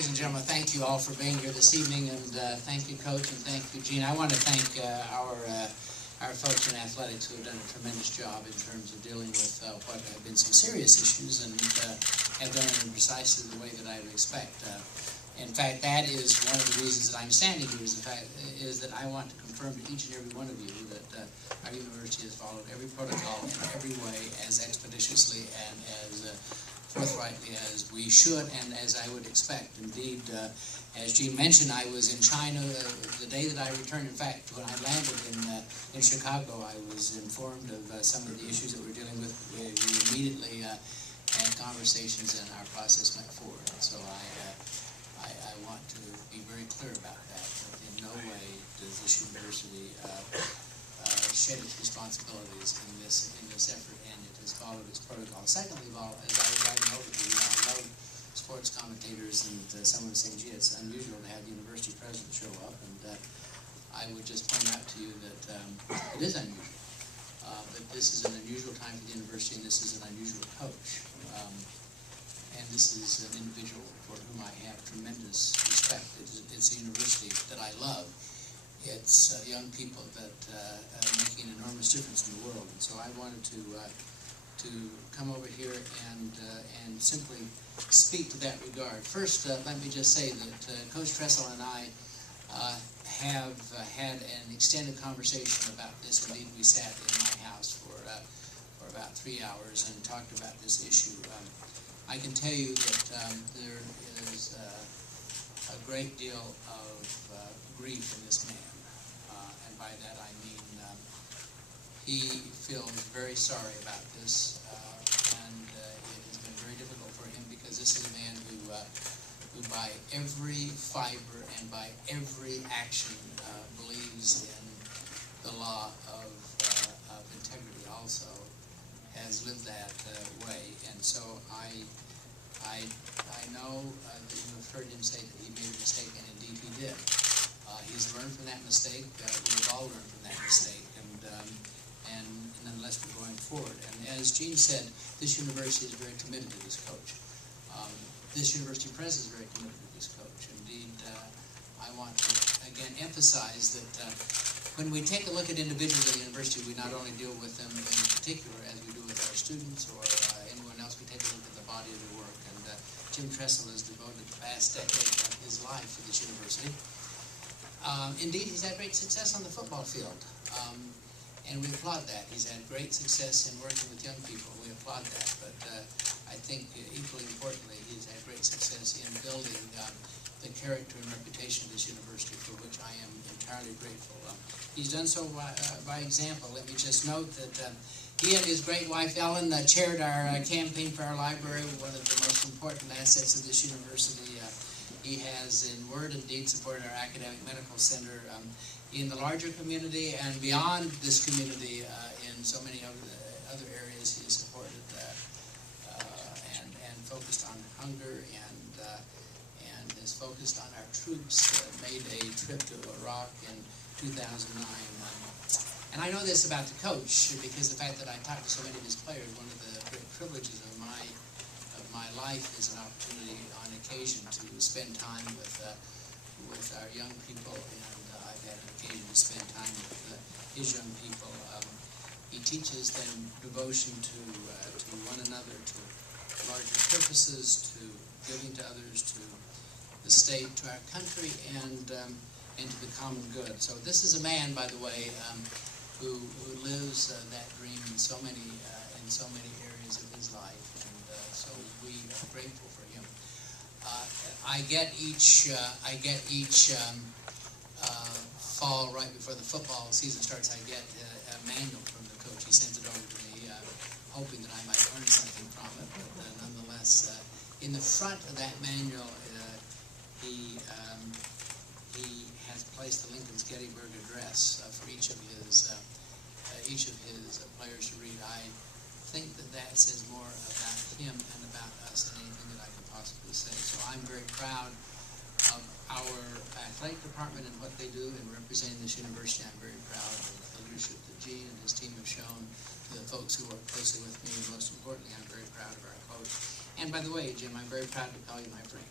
ladies and gentlemen, thank you all for being here this evening, and thank you, Coach, and thank you, Gene. I want to thank our folks in athletics who have done a tremendous job in terms of dealing with what have been some serious issues, and have done it in precisely the way that I would expect. In fact, that is one of the reasons that I'm standing here, is that I want to confirm to each and every one of you that our university has followed every protocol in every way as expeditiously and as forthrightly as we should and as I would expect. Indeed, as Gene mentioned, I was in China the day that I returned. In fact, when I landed in Chicago, I was informed of some of the issues that we're dealing with. We immediately had conversations, and our process went forward. So I want to be very clear about that. In no way does this university shed its responsibilities in this effort, and it has followed its protocol. Secondly of all, as I was writing over to you, I love sports commentators, and someone saying, gee, it's unusual to have the university president show up, and I would just point out to you that it is unusual. But this is an unusual time for the university, and this is an unusual coach. And this is an individual for whom I have tremendous respect. It's a university that I love. It's young people that are making an enormous difference in the world. And so I wanted to come over here and simply speak to that regard. First, let me just say that Coach Tressel and I have had an extended conversation about this. Indeed, we sat in my house for about 3 hours and talked about this issue. I can tell you that there is a great deal of grief in this man, and by that I mean he feels very sorry about this, and it has been very difficult for him because this is a man who by every fiber and by every action believes in the law of integrity also, has lived that way. And so I know that you have heard him say that he made a mistake, and indeed he did. He's learned from that mistake. We've all learned from that mistake, and nonetheless we're going forward. And as Gene said, this university is very committed to this coach. This university president is very committed to this coach. Indeed, I want to again emphasize that when we take a look at individuals at the university, we not only deal with them in particular as we do with our students or anyone else, we take a look at the body of their work. And Jim Tressel has devoted the past decade of his life to this university. Indeed, he's had great success on the football field, and we applaud that. He's had great success in working with young people. We applaud that. But I think equally importantly, he's had great success in building the character and reputation of this university, for which I am entirely grateful. He's done so by example. Let me just note that he and his great wife, Ellen, chaired our campaign for our library, one of the most important assets of this university. He has, in word and deed, supported our academic medical center in the larger community and beyond this community in so many other areas. He has supported and focused on hunger and has focused on our troops. Made a trip to Iraq in 2009. And I know this about the coach because the fact that I talked to so many of his players, one of the great privileges of my life is an opportunity on occasion to spend time with our young people, and I've had an occasion to spend time with his young people. He teaches them devotion to one another, to larger purposes, to giving to others, to the state, to our country, and to the common good. So this is a man, by the way, who lives that dream in so many areas of his life, and so we are grateful for him. I get each fall, right before the football season starts, I get a manual from the coach. He sends it over to me, hoping that I might learn something from it. But nonetheless, in the front of that manual, he has placed the Lincoln's Gettysburg Address for each of his players to read. I think that says more about him and about us than anything that I could possibly say. So I'm very proud of our athletic department and what they do in representing this university. I'm very proud of the leadership that Gene and his team have shown to the folks who work closely with me, and most importantly, I'm very proud of our coach. And by the way, Jim, I'm very proud to call you my friend.